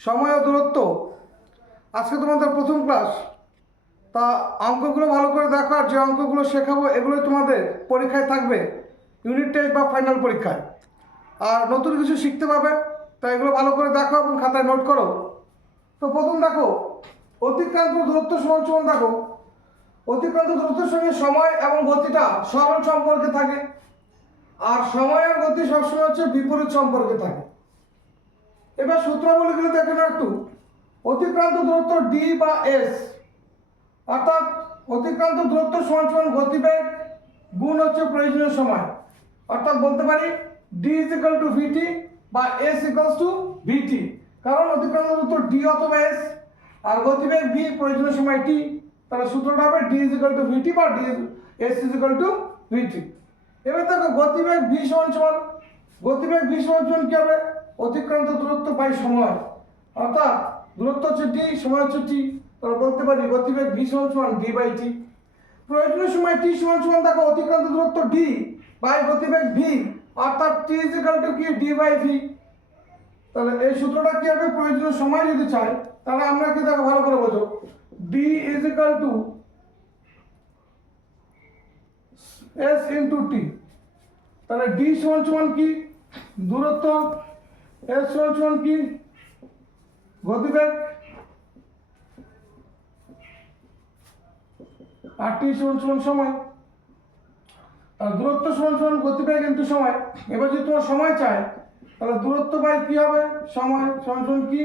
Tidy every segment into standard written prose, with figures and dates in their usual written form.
সময় ও দূরত্ব। আজকে তোমাদের প্রথম ক্লাস, তা অঙ্কগুলো ভালো করে দেখো। আর যে অঙ্কগুলো শেখাবো এগুলোই তোমাদের পরীক্ষায় থাকবে, ইউনিট টেস্ট বা ফাইনাল পরীক্ষায়। আর নতুন কিছু শিখতে পাবে, তাই এগুলো ভালো করে দেখো এবং খাতায় নোট করো। তো প্রথম দেখো, অতিক্রান্ত দূরত্ব সমান সমান। দেখো, অতিক্রান্ত দূরত্বের সঙ্গে সময় এবং গতিটা সরল সম্পর্কে থাকে, আর সময় আর গতি সবসময় হচ্ছে বিপরীত সম্পর্কে থাকে। এবার সূত্রাবলীগুলো দেখে নাও একটু। অতিক্রান্ত দূরত্ব ডি বা এস, অর্থাৎ অতিক্রান্ত দূরত্ব সমান সমান গতিবেগ গুণ হচ্ছে প্রয়োজনীয় সময়। অর্থাৎ বলতে পারি D is equal to V T বা এস ইকুয়ালস টু ভিটি, কারণ অতিক্রান্ত দূরত্ব ডি অথবা এস আর গতিবেগ ভি, প্রয়োজনীয় সময় টি। তাহলে সূত্রটা হবে D is equal to V T বা D S is equal to V T. এবার দেখো গতিবেগ ভি সমান সমান, গতিবেগ ভি সমান সমান কি হবে? অতিক্রান্ত দূরত্ব বাই সময়, অর্থাৎ দূরত্ব হচ্ছে ডি, সময় হচ্ছে টি। তাহলে বলতে পারি গতিবেগ ভি সমান সমান ডি বাই টি। প্রয়োজনীয় সময় টি সমান সমান দেখো অতিক্রান্ত দূরত্ব ডি বাই গতিবেগ ভি, অর্থাৎ টি ইজ ইকুয়াল টু কি ডি বাই ভি। তাহলে এই সূত্রটা কি হবে? প্রয়োজনীয় সময় যদি চাই তাহলে আমরা কি দেখো ভালো করে বোঝো, D is equal to S into T. তাহলে ডি সমান সমান কি দূরত্ব, এস সমান সমান কি গতিবেগ, আর টি সমান সমান সময়। আর দূরত্ব সমান সমান গতিবেগ ইন্টু সময়। এবার যদি তোমার সময় চাই তাহলে দূরত্ব বাই কি হবে? সময় সমান সমান কি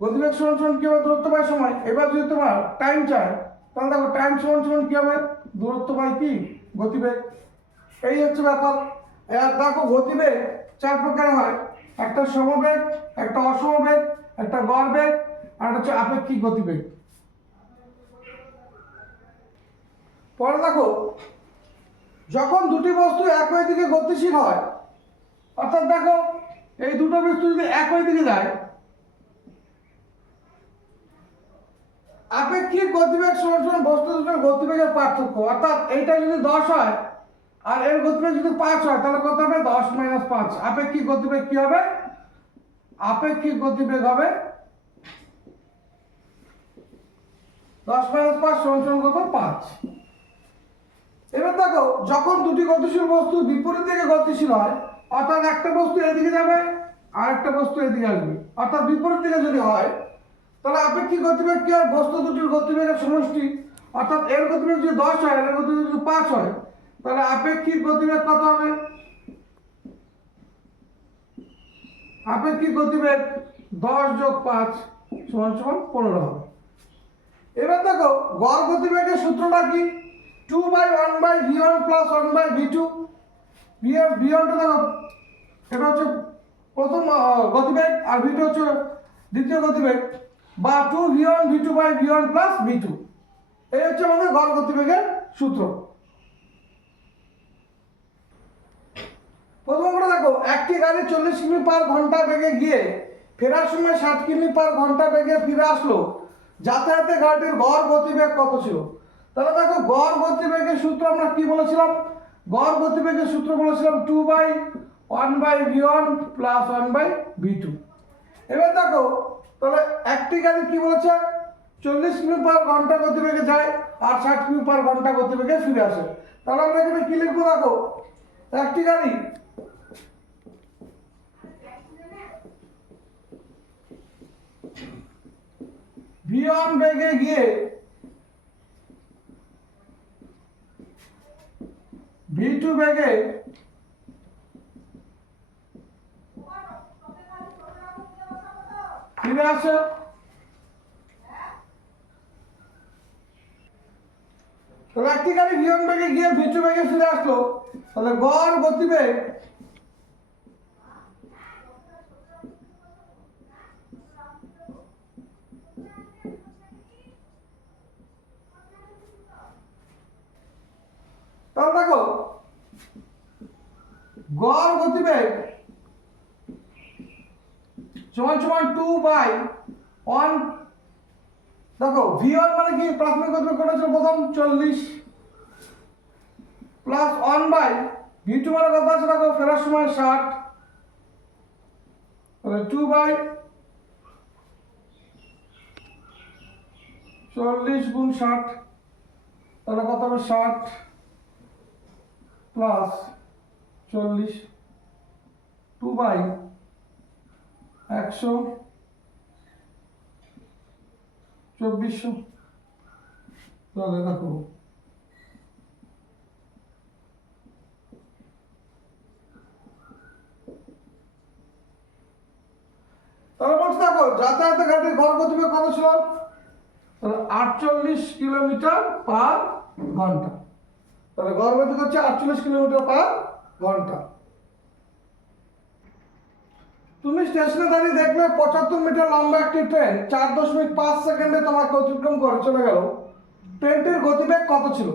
গতিবেগ সমান সমান কি হবে? দূরত্ব বাই সময়। এবার যদি তোমার টাইম চাই তাহলে দেখো টাইম সমান সমান কি হবে? দূরত্ব বাই কি গতিবেগ। এই হচ্ছে ব্যাপার। আর দেখো গতিবেগ চার প্রকার হয়, একটা সমবেগ, একটা অসমবেগ, একটা গড় বেগ, আর একটা হচ্ছে আপেক্ষিক গতিবেগ। পরে দেখো, যখন দুটি বস্তু একই দিকে গতিশীল হয়, অর্থাৎ দেখো এই দুটো বস্তু যদি একই দিকে যায়, আপেক্ষিক গতিবেগ সমান সমান বস্তু দুটোর গতিবেগের পার্থক্য। অর্থাৎ এইটা যদি 10 হয় আর এর গতিবেগ যদি 5 হয় তাহলে কত হবে? 10 - 5। আপেক্ষিক গতিবেগ কি হবে? আপেক্ষিক গতিবেগ হবে 10 - 5 সমান সমান কত? 5। এবার দেখো, যখন দুটি গতিশীল বস্তু বিপরীত দিকে গতিশীল হয়, অর্থাৎ একটা বস্তু এদিকে যাবে আর একটা বস্তু এদিকে আসবে, অর্থাৎ বিপরীত দিকে যদি হয়, তাহলে আপেক্ষিক গতিবেগ কি হয়? বস্তু দুটির গতিবেগের সমষ্টি। অর্থাৎ এর গতিবেগ যদি 10 হয়, এর গতিবেগ যদি 5 হয়, তাহলে আপেক্ষিক গতিবেগ কত হবে? আপেক্ষিক গতিবেগ 10 + 5 = 15 হবে। এবার দেখো গড় গতিবেগের সূত্রটা কি? 2/1/v1 + 1/v2। v1টা দেখো, এটা হচ্ছে প্রথম গতিবেগ, আর v2 হচ্ছে দ্বিতীয় গতিবেগ, বা 2v1v2/v1 + v2। এই হচ্ছে আমাদের গড় গতিবেগের সূত্র। প্রথম করে দেখো, একটি গাড়ি 40 কিমি/ঘন্টা বেগে গিয়ে ফেরার সময় 60 কিমি/ঘন্টা বেগে ফিরে আসলো, যাতায়াতে গাড়িটির গড় গতিবেগ কত ছিল? তাহলে দেখো গড় গতিবেগের সূত্র আমরা কি বলেছিলাম? গড় গতিবেগের সূত্র বলেছিলাম 2/1/v1 + 1/v2। এবার দেখো, তাহলে একটি গাড়ি কি বলেছে? 40 কিমি/ঘন্টা গতিবেগে যায় আর 60 কিমি/ঘন্টা গতিবেগে ফিরে আসে। তাহলে আমরা এখানে কি লিখবো? দেখো, একটি গাড়ি v1 বেগে গিয়ে v2 বেগে ফিরে আসে। তাহলে একটি গাড়ি v1 বেগে গিয়ে v2 বেগে ফিরে আসলো, তাহলে গড় গতিবেগ তাহলে দেখো গড় গতিবেগ সমান সমান 2/1। দেখো v1 মানে কি? প্রাথমিক গতিবেগ কত ছিল? প্রথম 40 প্লাস 1/v2 মানে কত আছে? দেখো ফেরার সময় 60, তাহলে 2/1 40 গুণ 60, তাহলে কত হবে 60 প্লাস 40, 2/100, 2400। তাহলে দেখো তাহলে বলছি দেখো যাতায়াতের গাড়ির গড় গতিবেগ কত ছিল? তাহলে 48 কিলোমিটার পার ঘন্টা। তাহলে গড় গতি হচ্ছে 48 কিলোমিটার পার ঘন্টা। তুমি স্টেশনে দাঁড়িয়ে দেখলে 75 মিটার লম্বা একটি ট্রেন 4.5 সেকেন্ডে তোমাকে অতিক্রম করে চলে গেল, ট্রেনটির গতিবেগ কত ছিল?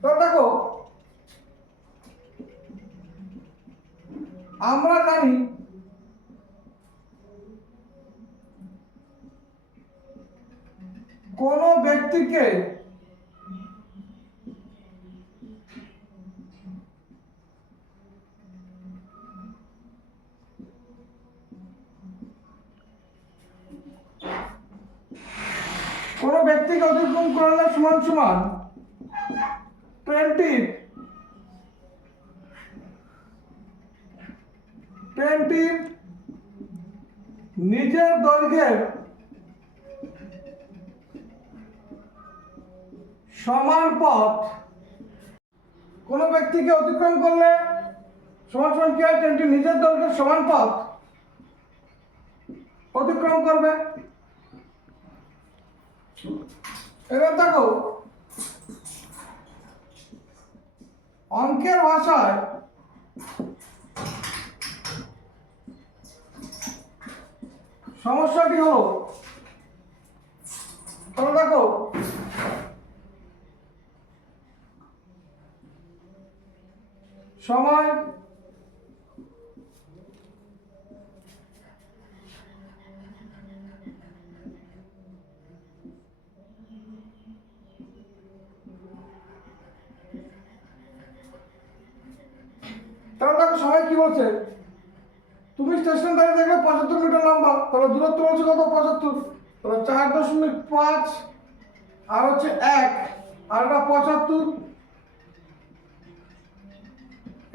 তাহলে দেখো আমরা জানি কোনো ব্যক্তিকে অতিক্রম করলে সমান সমান ট্রেনটির নিজের দৈর্ঘ্যের সমান পথ, কোনো ব্যক্তিকে অতিক্রম করলে সমান সমান কি হয়? ট্রেনটি নিজের দৈর্ঘ্যের সমান পথ অতিক্রম করবে। এবার দেখো অঙ্কের ভাষায় সমস্যাটি হলো, তাহলে দেখো সময় তাহলে দেখো সময় কি বলছে? তুমি স্টেশন দাঁড়িয়ে দেখলে 75 মিটার লম্বা, তাহলে দূরত্ব বলছে কত? 75, তাহলে 4.5 আর হচ্ছে 1 আর এটা 75,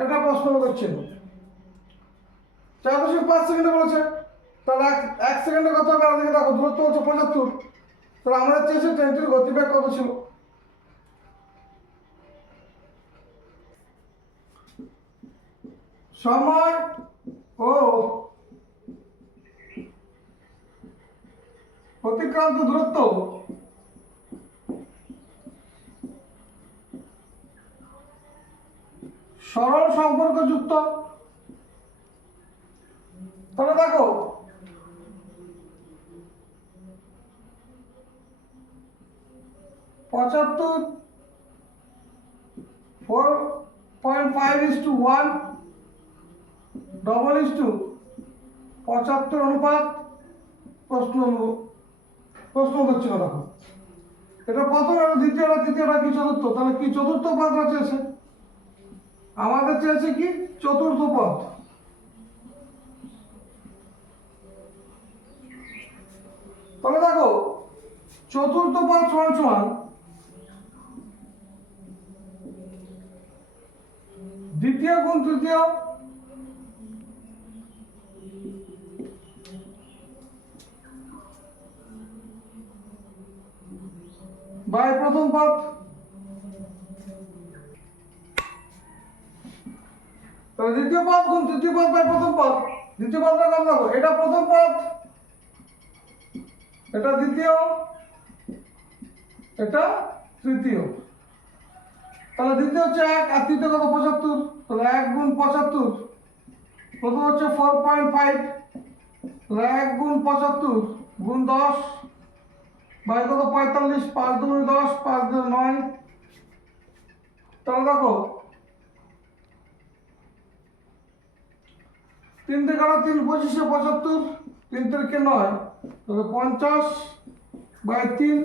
এটা প্রশ্ন করছিল 4.5 সেকেন্ডে বলেছে, তাহলে 1 সেকেন্ডে কত হবে? আর দেখো দূরত্ব হচ্ছে 75, তাহলে আমরা চেয়েছি ট্রেনটির গতিবেগ কত ছিল। সময় ও অতিক্রান্ত দূরত্ব সরল সম্পর্কযুক্ত। তাহলে দেখো পঁচাত্তর 4.5:1 75 অনুপাত প্রশ্ন হচ্ছিল। দেখো এটা প্রথম, এটা দ্বিতীয়, এটা তৃতীয়, এটা কি চতুর্থ? তাহলে কি চতুর্থ পদটা চেয়েছে? আমাদের চেয়েছে কি চতুর্থ পদ। তাহলে দেখো চতুর্থ পদ সমান সমান দ্বিতীয় গুণ তৃতীয় বাই প্রথম পদ। তাহলে দ্বিতীয় পদ গুণ তৃতীয় পদ বাই প্রথম পদ। দ্বিতীয় পদটা কত দেখো? এটা প্রথম পদ, এটা দ্বিতীয়, এটা তৃতীয়। তাহলে দ্বিতীয় হচ্ছে 1 আর তৃতীয় কত? 75, তাহলে 1 গুণ 75, প্রথম হচ্ছে 4.5, তাহলে 1 গুণ 75 গুণ 10 বাই কত? 45, 5 দুগুণ 10, 5 দুগুণ 9। তাহলে দেখো 3 থেকে 3 25 75, 3 থেকে 9, তাহলে 50/3।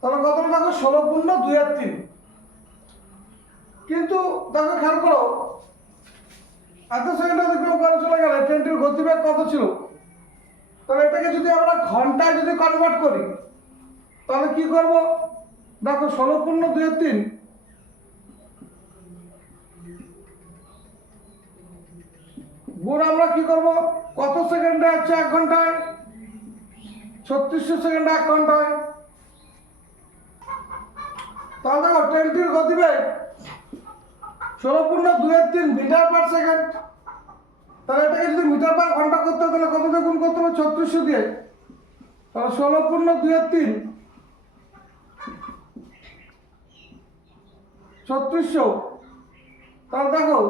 তাহলে কত দেখো 16 × 2 আর 3। কিন্তু দেখো খেয়াল করো এত সেকেন্ড অতিক্রম করে চলে গেলে ট্রেনটির গতিবেগ কত ছিল? তাহলে এটাকে যদি আমরা ঘন্টায় যদি কনভার্ট করি তাহলে কি করব? দেখো 16×2 = 3 গুণ আমরা কি করব? কত সেকেন্ডে আছে 1 ঘন্টায়? 3600 সেকেন্ডে 1 ঘন্টায়। তাহলে দেখো ট্রেনটির গতিবেগ 16×2 = 3 মিটার পার সেকেন্ড। তাহলে এটাকে যদি মিটার পার ঘন্টা করতে হয় তাহলে কত দিয়ে গুণ করতে হবে? 3600 দিয়ে। তাহলে 16×2 = 3 3600। তাহলে দেখো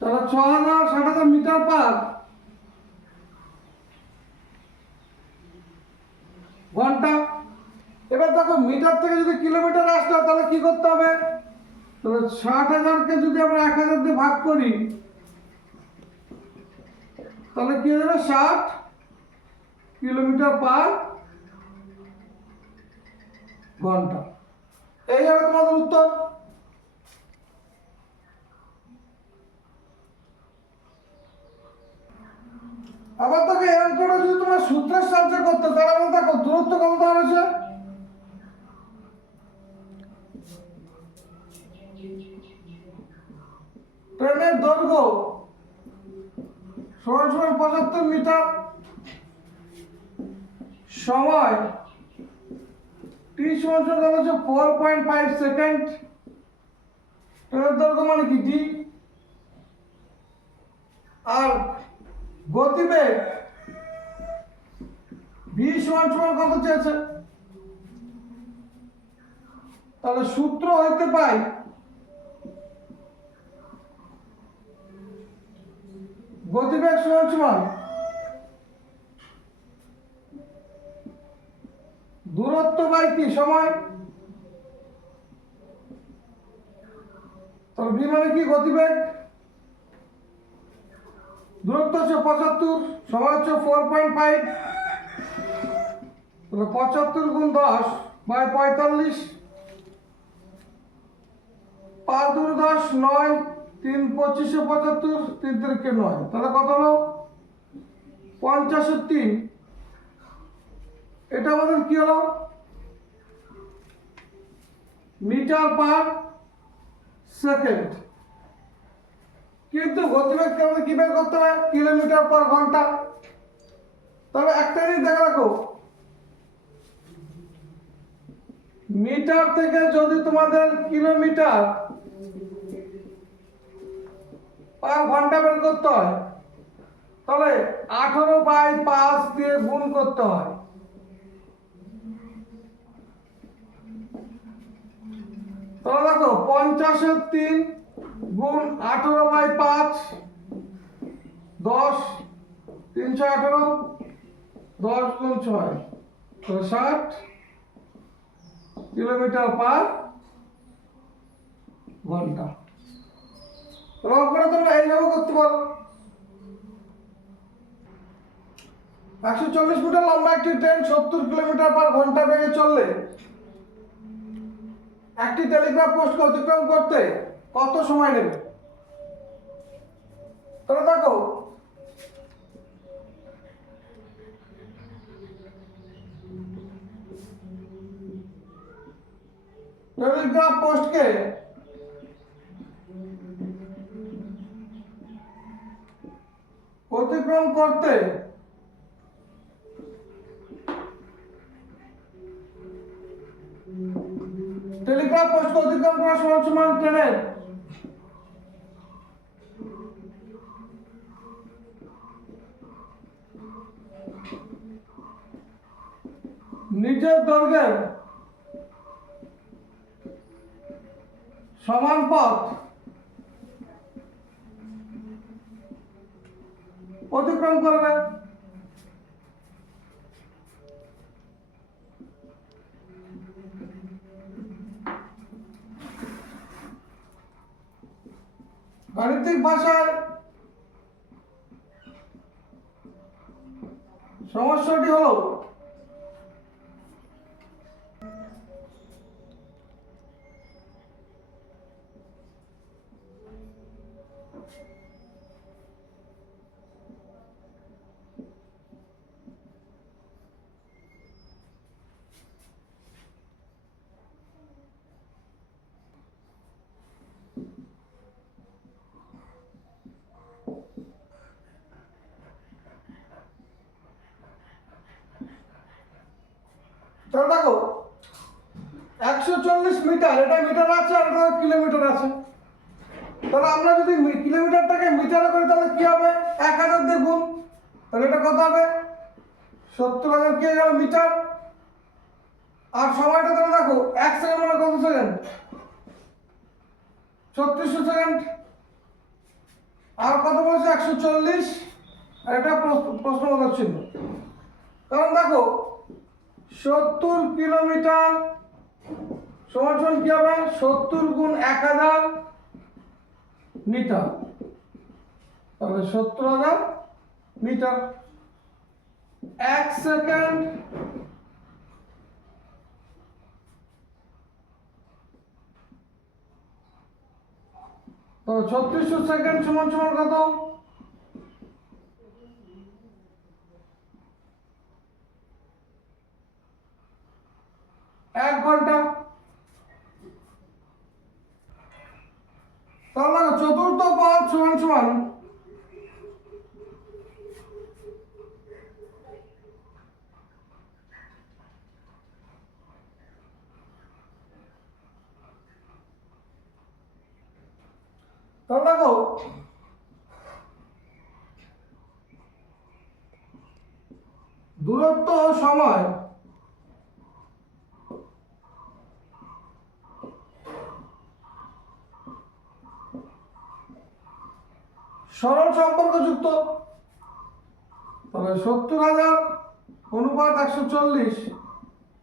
তাহলে 6000 মিটার পার ঘন্টা। এবার দেখো মিটার থেকে যদি কিলোমিটার আসতে হয় তাহলে কি করতে হবে? তাহলে 60,000কে যদি আমরা 1000 দিয়ে ভাগ করি তাহলে কি হয়ে যাবে? 60 কিলোমিটার পার ঘন্টা। এই হবে তোমাদের উত্তর। আবার তোকে এই অঙ্কটা যদি তোমার সূত্রের সাহায্যে করতে তাহলে আমরা দেখো দূরত্ব কত দেওয়া হয়েছে? ট্রেনের দৈর্ঘ্য সমান 75 মিটার, সময় t সমান 4.5 সেকেন্ড। ট্রেনের দৈর্ঘ্য মানে কি? d। আর গতিবেগ v সমান কত চেয়েছে? তাহলে সূত্র হইতে পাই গতিবেগ সমান দূরত্ব বাই কি? সময়। তাহলে v মানে কি? গতিবেগ। দূরত্ব হচ্ছে 75, সময় হচ্ছে 4.5। তাহলে 75×10/45, 5×10 9, 3×25 75, 3×3 9। তাহলে কত হলো? 50/3। এটা আমাদের কি হলো? Metre per second. কিন্তু গতিবেগকে আমাদের কি বের করতে হয়? কিলোমিটার পার ঘন্টা। তবে একটা জিনিস দেখে রাখো, মিটার থেকে যদি তোমাদের কিলোমিটার পার ঘন্টা বের করতে হয় তাহলে 18/5 দিয়ে গুণ করতে হয়। তাহলে দেখো 50/3 গুণ 18/5 10, 318, 10×6 তো 60 কিলোমিটার পার ঘন্টা। অঙ্কটা তোমরা এইভাবে করতে পারো। 140 মিটার লম্বা একটি ট্রেন 70 কিলোমিটার পার ঘন্টা বেগে চললে একটি টেলিগ্রাফ পোস্টকে অতিক্রম করতে কত সময় নেবে? তাহলে দেখো টেলিগ্রাফ পোস্টকে অতিক্রম করতে টেলিগ্রাফ পোস্টকে অতিক্রম করা সমান ট্রেনের নিজের দৈর্ঘ্যের সমান পথ অতিক্রম করবে। ভাষায় সমস্যাটি হলো তাহলে দেখো 140 মিটার, এটা মিটার আছে আর এটা কিলোমিটার আছে। তাহলে আমরা যদি কিলোমিটারটাকে মিটারে করি তাহলে কি হবে? 1000 দিয়ে গুণ, তাহলে এটা কত হবে? 70,000 কি হয়ে গেল মিটার। আর সময়টা তাহলে দেখো 1 সেকেন্ড মানে কত সেকেন্ড? 3600 সেকেন্ড। আর কত বলেছে? 140। আর এটা প্রশ্নবোধক চিহ্ন, কারণ দেখো 70 কিলোমিটার সমান সমান কি হবে? 70 গুণ 1000 মিটার, তাহলে 70,000 মিটার। 1 সেকেন্ড তো 3600 সেকেন্ড সমান সমান কত? 1 ঘন্টা। তাহলে চতুর্থ পদ সমান সমান তাহলে দেখো দূরত্ব ও সময় সরল সম্পর্কযুক্ত। তাহলে 70,000 অনুপাত 140,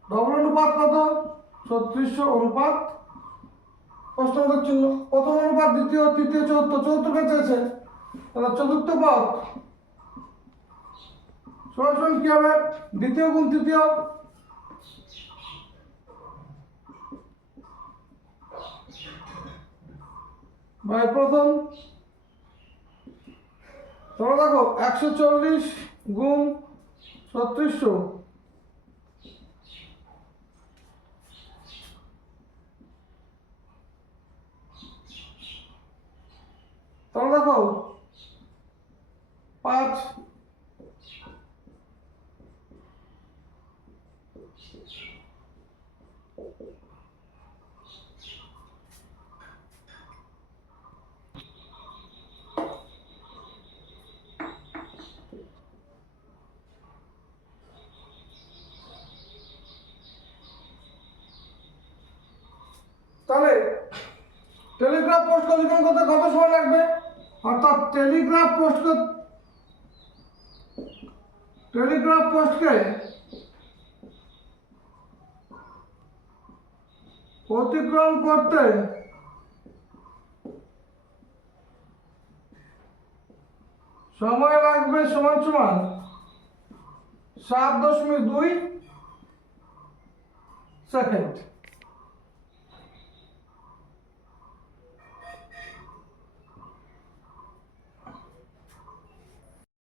ডবল অনুপাত কত? 3600 অনুপাত প্রশ্নবোধক চিহ্ন। প্রথম অনুপাত, দ্বিতীয়, তৃতীয়, চতুর্থ, চতুর্থকে চেয়েছে, তাহলে চতুর্থ পদ সমান সমান কি হবে? দ্বিতীয় গুণ তৃতীয়, বাই প্রথম। তাহলে দেখো 140 গুণ 3600, তাহলে দেখো 5। তাহলে টেলিগ্রাফ পোস্ট অধিকার করতে কত সময় লাগবে? অর্থাৎ টেলিগ্রাফ পোস্টকে অতিক্রম করতে সময় লাগবে সমান সমান 7.2 সেকেন্ড।